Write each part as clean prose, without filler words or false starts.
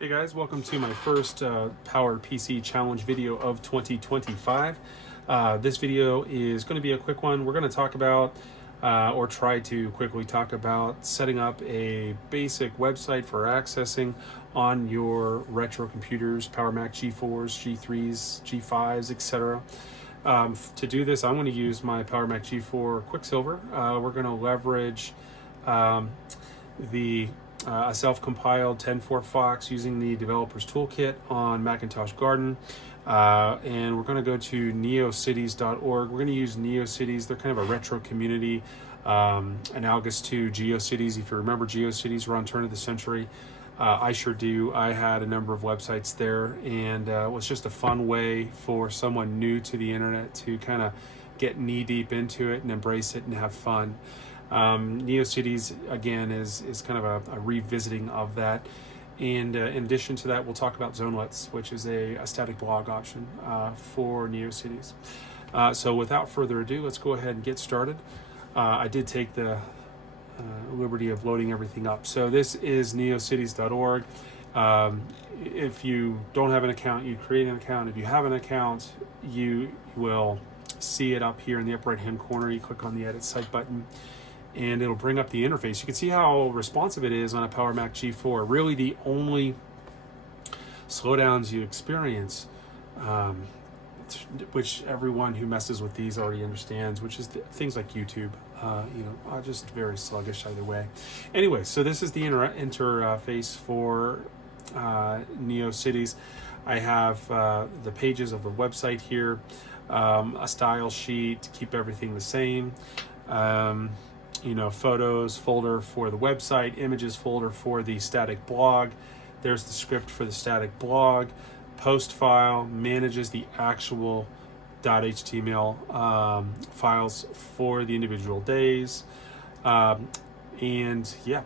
Hey guys, welcome to my first PowerPC challenge video of 2025. This video is going to be a quick one. We're going to talk about, or try to quickly talk about, setting up a basic website for accessing on your retro computers, Power Mac G4s, G3s, G5s, etc. To do this, I'm going to use my Power Mac G4 Quicksilver. We're going to leverage the a self-compiled 10.4 Fox using the developer's toolkit on Macintosh Garden. And we're going to go to neocities.org. We're going to use NeoCities. They're kind of a retro community, analogous to GeoCities. If you remember, GeoCities around turn of the century. I sure do. I had a number of websites there, and it was just a fun way for someone new to the internet to kind of get knee deep into it and embrace it and have fun. NeoCities, again, is kind of a revisiting of that. And in addition to that, we'll talk about Zonelets, which is a static blog option for NeoCities. So without further ado, let's go ahead and get started. I did take the liberty of loading everything up. So this is neocities.org. If you don't have an account, you create an account. If you have an account, you will see it up here in the upper right hand corner. You click on the edit site button and it'll bring up the interface. You can see how responsive it is on a Power Mac G4. Really the only slowdowns you experience, which everyone who messes with these already understands, which is things like YouTube, are just very sluggish either way. Anyway, so this is the interface for NeoCities. I have the pages of the website here, a style sheet to keep everything the same, photos folder for the website, images folder for the static blog. There's the script for the static blog. Post file manages the actual .html files for the individual days. And yeah,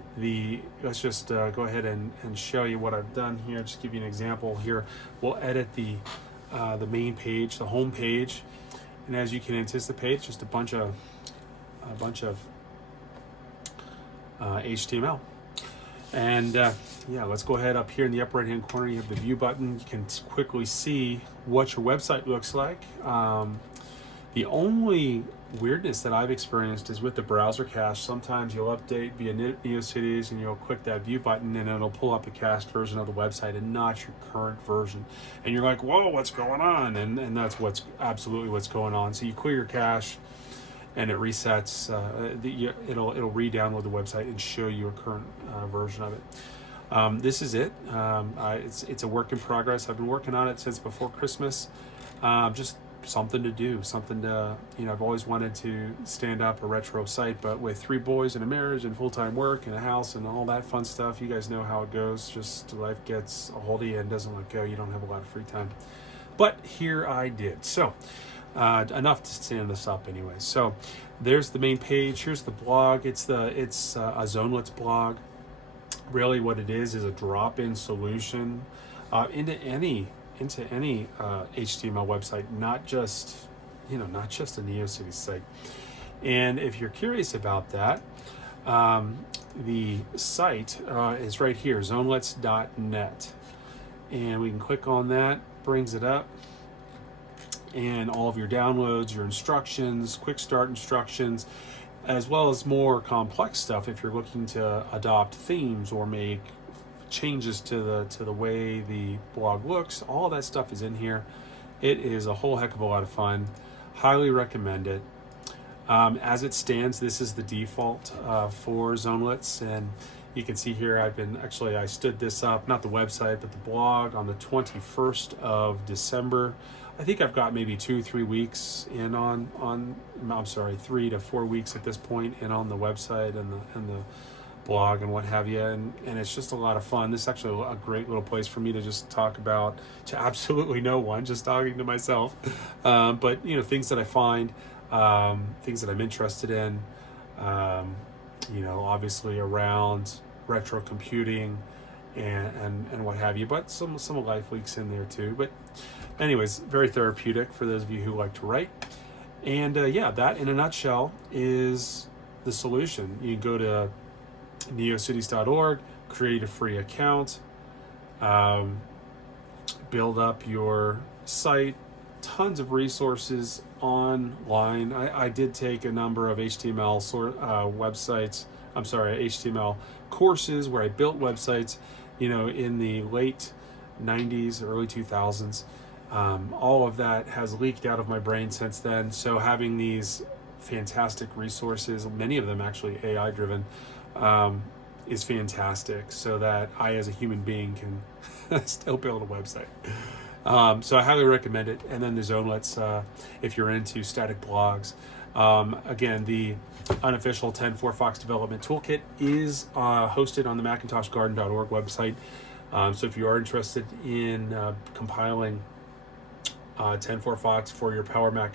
let's just go ahead and show you what I've done here. Just give you an example here. We'll edit the main page, the home page, and as you can anticipate, it's just a bunch of HTML. And let's go ahead. Up here in the upper right hand corner, you have the view button. You can quickly see what your website looks like. The only weirdness that I've experienced is with the browser cache. Sometimes you'll update via NeoCities and you'll click that view button and it'll pull up a cached version of the website and not your current version. And you're like, whoa, what's going on? And that's absolutely what's going on. So you clear your cache and it resets. It'll re-download the website and show you a current version of it. This is it. It's a work in progress. I've been working on it since before Christmas. Just something to do, I've always wanted to stand up a retro site, but with 3 boys and a marriage and full-time work and a house and all that fun stuff, you guys know how it goes. Just life gets a hold of you and doesn't let go. You don't have a lot of free time. But here I did. So enough to stand this up anyway. So there's the main page. Here's the blog. It's a Zonelets blog. Really what it is a drop-in solution into any HTML website, not just a NeoCities site. And if you're curious about that, the site is right here, zonelets.net, and we can click on that. Brings it up, and all of your downloads, your instructions, quick start instructions, as well as more complex stuff if you're looking to adopt themes or make changes to the way the blog looks. All that stuff is in here. It is a whole heck of a lot of fun. Highly recommend it. As it stands, this is the default for Zonelets, and you can see here I stood this up, not the website but the blog, on the 21st of December. I think I've got maybe 2-3 weeks in I'm sorry, 3 to 4 weeks at this point in on the website and the blog and what have you, and it's just a lot of fun. This is actually a great little place for me to just talk about to absolutely no one, just talking to myself, but things that I find, things that I'm interested in, obviously around retro computing and what have you, but some life leaks in there too. But anyways, very therapeutic for those of you who like to write. And that in a nutshell is the solution. You go to neocities.org, create a free account, um, build up your site. Tons of resources online. I did take a number of HTML courses where I built websites, in the late 90s, early 2000s. All of that has leaked out of my brain since then. So having these fantastic resources, many of them actually AI driven, is fantastic, so that I, as a human being, can still build a website. So I highly recommend it. And then the Zonelets, if you're into static blogs. Again, the unofficial 10.4 Fox Development Toolkit is hosted on the MacintoshGarden.org website. So if you are interested in compiling 10.4 Fox for your Power Mac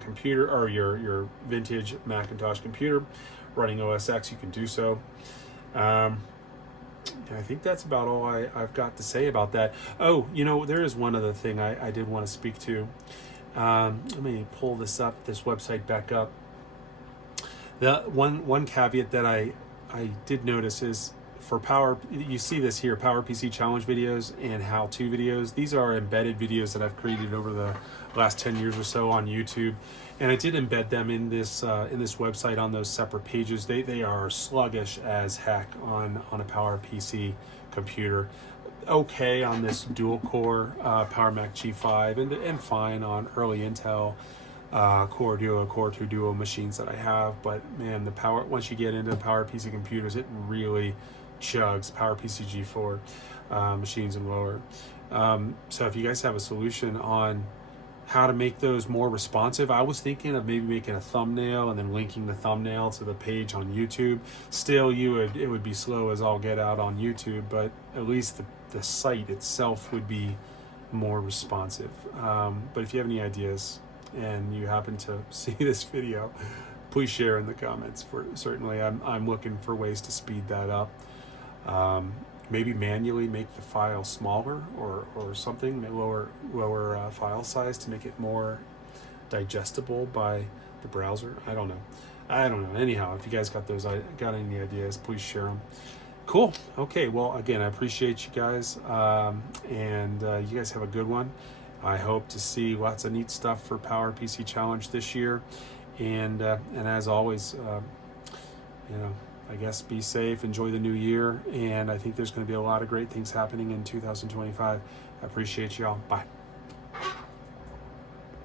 computer, or your vintage Macintosh computer running OS X, you can do so. I think that's about all I've got to say about that. Oh, there is one other thing I did want to speak to. Let me pull this website back up. The one caveat that I did notice is, for you see this here, PowerPC challenge videos and how-to videos. These are embedded videos that I've created over the last 10 years or so on YouTube. And I did embed them in this website on those separate pages. They are sluggish as heck on a PowerPC computer. Okay on this dual core Power Mac G5, and fine on early Intel Core Duo, Core 2 Duo machines that I have. But man, once you get into PowerPC computers, it really chugs. PowerPC G4 machines and lower. So if you guys have a solution on how to make those more responsive, I was thinking of maybe making a thumbnail and then linking the thumbnail to the page on YouTube. Still, it would be slow as all get out on YouTube, but at least the site itself would be more responsive. But if you have any ideas and you happen to see this video, please share in the comments. Certainly, I'm looking for ways to speed that up. Maybe manually make the file smaller or something, lower file size to make it more digestible by the browser. I don't know. Anyhow, if you guys got any ideas, please share them. Cool. Okay. Well, again, I appreciate you guys, and you guys have a good one. I hope to see lots of neat stuff for PowerPC Challenge this year, and as always, I guess be safe, enjoy the new year, and I think there's going to be a lot of great things happening in 2025. I appreciate y'all. Bye.